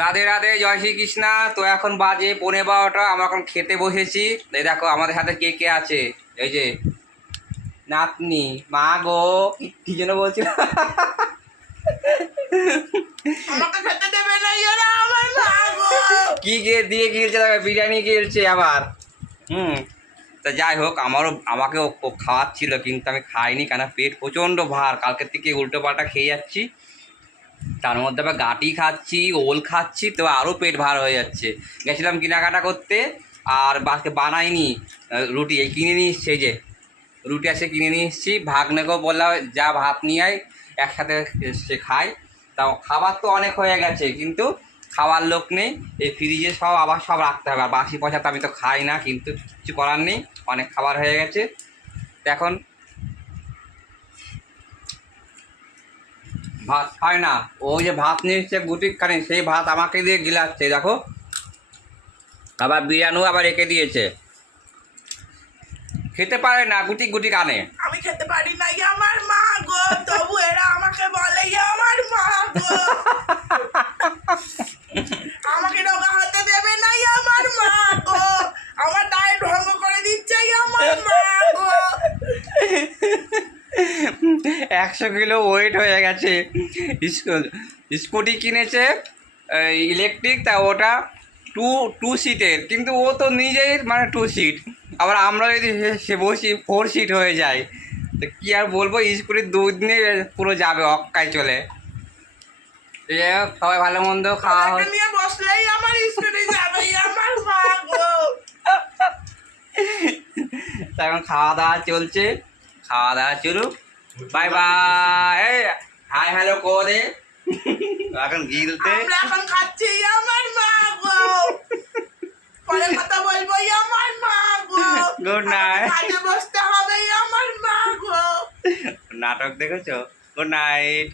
রাধে রাধে, জয় শ্রীকৃষ্ণা। তো এখন বাজে 11:15, আমরা এখন খেতে বসেছি। এই দেখো আমাদের সাথে কে কে আছে। এই যে নাতনি, মা গো, কি যেন বলছিল, আমাকে খেতে দেবে না এরা, আমার মা গো। কি দিয়ে গিলছে, বিরিয়ানি গিলছে আবার। তা যাই হোক, আমাকেও খাওয়াচ্ছিল, কিন্তু আমি খাইনি, কেন পেট প্রচণ্ড ভার, কালকের থেকে উল্টো পাল্টা খেয়ে যাচ্ছি। তার মধ্যে আবার গাটি খাচ্ছি, ওল খাচ্ছি, তো আরও পেট ভার হয়ে যাচ্ছে। গেছিলাম কেনাকাটা করতে, আর বানাইনি রুটি, এই কিনে নিয়ে এসছি। এই যে রুটি আছে, কিনে নিয়ে এসেছি। ভাগ্নেকেও বললাম যা ভাত নিয়ে আয়, একসাথে সে খাই। তাও খাবার তো অনেক হয়ে গেছে, কিন্তু খাওয়ার লোক নেই। এই ফ্রিজে সব রাখতে হবে, আর বাসি পয়সা তো আমি তো খাই না, কিন্তু কিছু করার নেই, অনেক খাবার হয়ে গেছে। এখন ভাত খায় না, ওই যে ভাত নিয়ে এসছে গুটি খানি, সেই ভাত আমাকে দিয়ে গিলাচ্ছে দেখো। আবার বিরিয়ানিও আবার রেখে দিয়েছে, খেতে পারে না, গুটি গুটি কানে। আমি খেতে পারি না আমার মা গো, তবু এরা আমাকে বলে আমার মা গো। আমাকে রোগা হতে দেবে না আমার মা গো, আমার ডায়েট ভঙ্গ করে দিচ্ছে আমার মা গো। 100 কিলো ওয়েট হয়ে গেছে। স্কুটি কিনেছে ইলেকট্রিক, তা ওটা টু টু সিটের, কিন্তু ও তো নিজেই মানে 2 সিট, আবার আমরা যদি সে বসি 4 সিট হয়ে যায়। তো কী আর বলবো, স্কুটির 2 দিনে পুরো যাবে অক্কায় চলে। যাই হোক, সবাই ভালো মন্দ খাওয়া আমাকে নিয়ে বসলেই আমার স্কুটি যাবে আমার মা গো। এখন খাওয়া দাওয়া চলছে, খাওয়া দাওয়া চলুক। বাই বাই, হাই হ্যালো করে এখন গিলতে। আমরা এখন খাচ্ছি আমার মা গো, পরে কথা বলবো আমার মা গো। Good night. কাজে বসতে হবে আমার মা গো। নাটক দেখেছো? Good night.